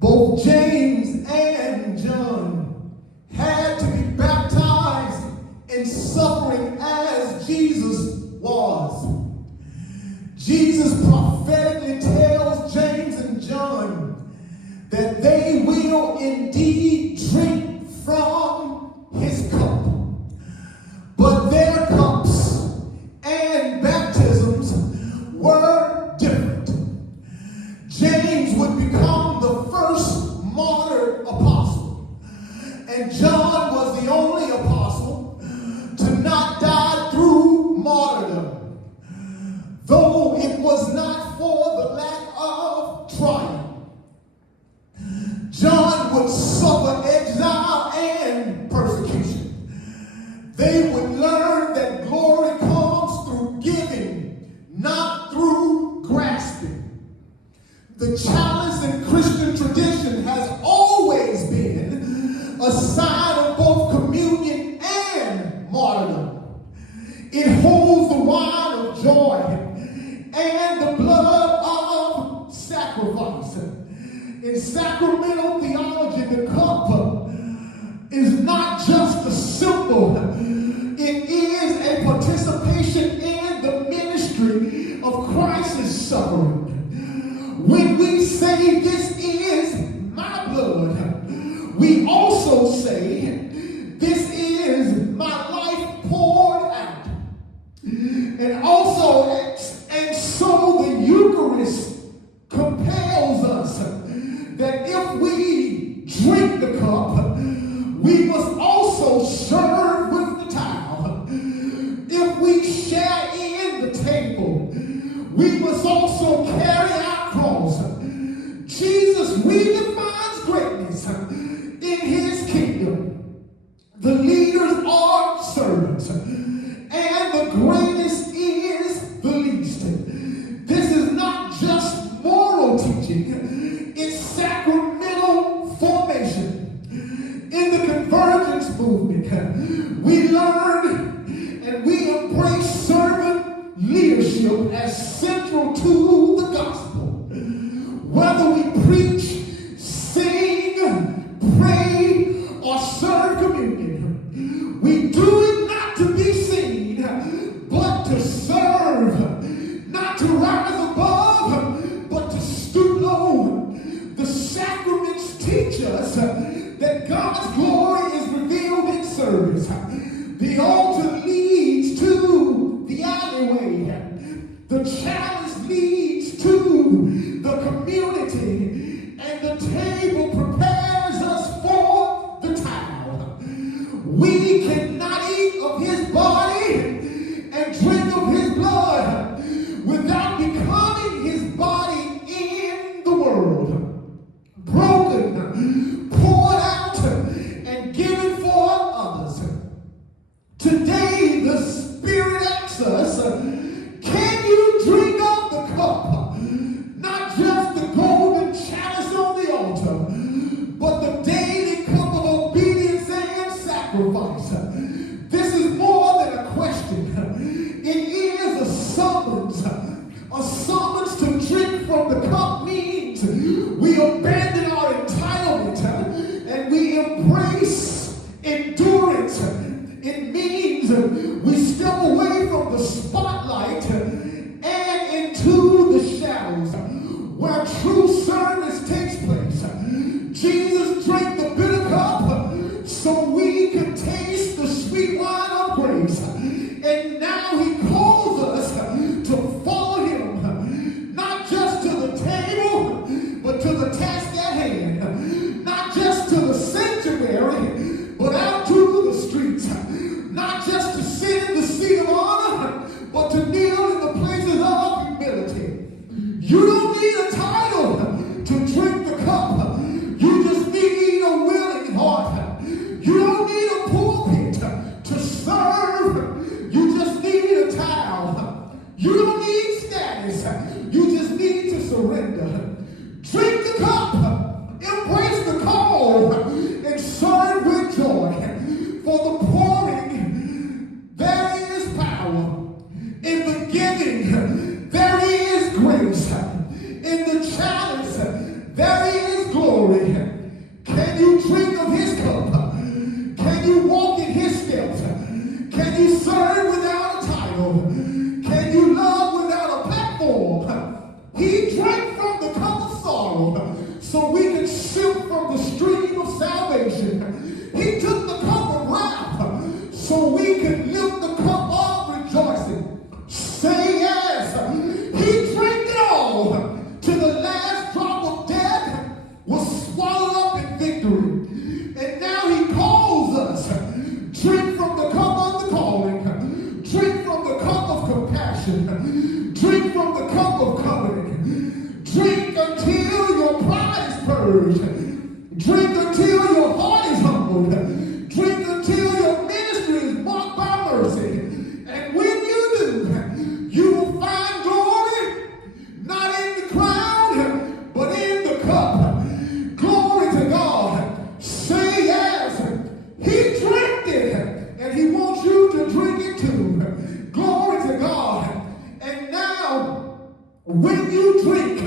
Both James and John had to be baptized in suffering as Jesus was. Jesus prophetically tells James and John that they will indeed drink from his cup. But their cups and baptisms were different. James would become the first martyred apostle, and John was the only apostle to not die through martyrdom, though it was not for the lack of trial. John would suffer exile and persecution. They would learn that glory comes through giving, not through grasping. The Chalice in Christian tradition has always been a sign of both communion and martyrdom. It holds the wine of joy and the blood of sacrifice. In sacramental theology, the cup is not just a symbol. It is a participation in the ministry of Christ's suffering. When we say this is my blood, we also say this is my life poured out. And so the Eucharist compels us that if we drink the cup, we must also serve with the towel. If we share in the table, we must also carry our cross. Jesus redefines greatness in his kingdom. The leaders are servants, and the greatest is the least. This is not just moral teaching, it's sacramental formation. In the convergence movement, we learn and we embrace servant leadership as central to the gospel. Whether we preach, sing, pray, or serve communion, we do it not to be seen, but to serve, not to rise above, but to stoop low. The sacraments teach us that God's glory is revealed in service. The altar leads to the alleyway. The chalice leads to the community, and the table prepares us for the towel. We cannot eat of his body and drink of his blood without becoming his body in the world, broken, poured out, and given for others. Today glory? Can you drink of his cup? Can you walk in his steps? Can you serve without a title? Can you love without a platform? He drank from the cup of sorrow so we can sip from the stream of salvation. He took the cup of wrath so we can lift the cup of rejoicing. Say yes. He drank it all to the last drop of death, was swallowed up in victory. And now he calls us, drink from the cup of the calling, drink from the cup of compassion, drink from the cup of covenant, drink until your pride is purged, drink until your heart is humbled, drink until your ministry is marked by mercy. And when you do, you will find glory, not in the crown, but in the cup. Glory to God. Say yes. He drank it, and he wants you to drink it too. Glory to God. And now, when you drink,